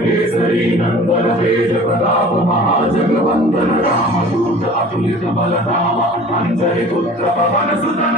केसरी नंदन तेज प्रताप महाजगवंदन राम दूत अतुलित बल धाम अंजनी पुत्र पवन सुतन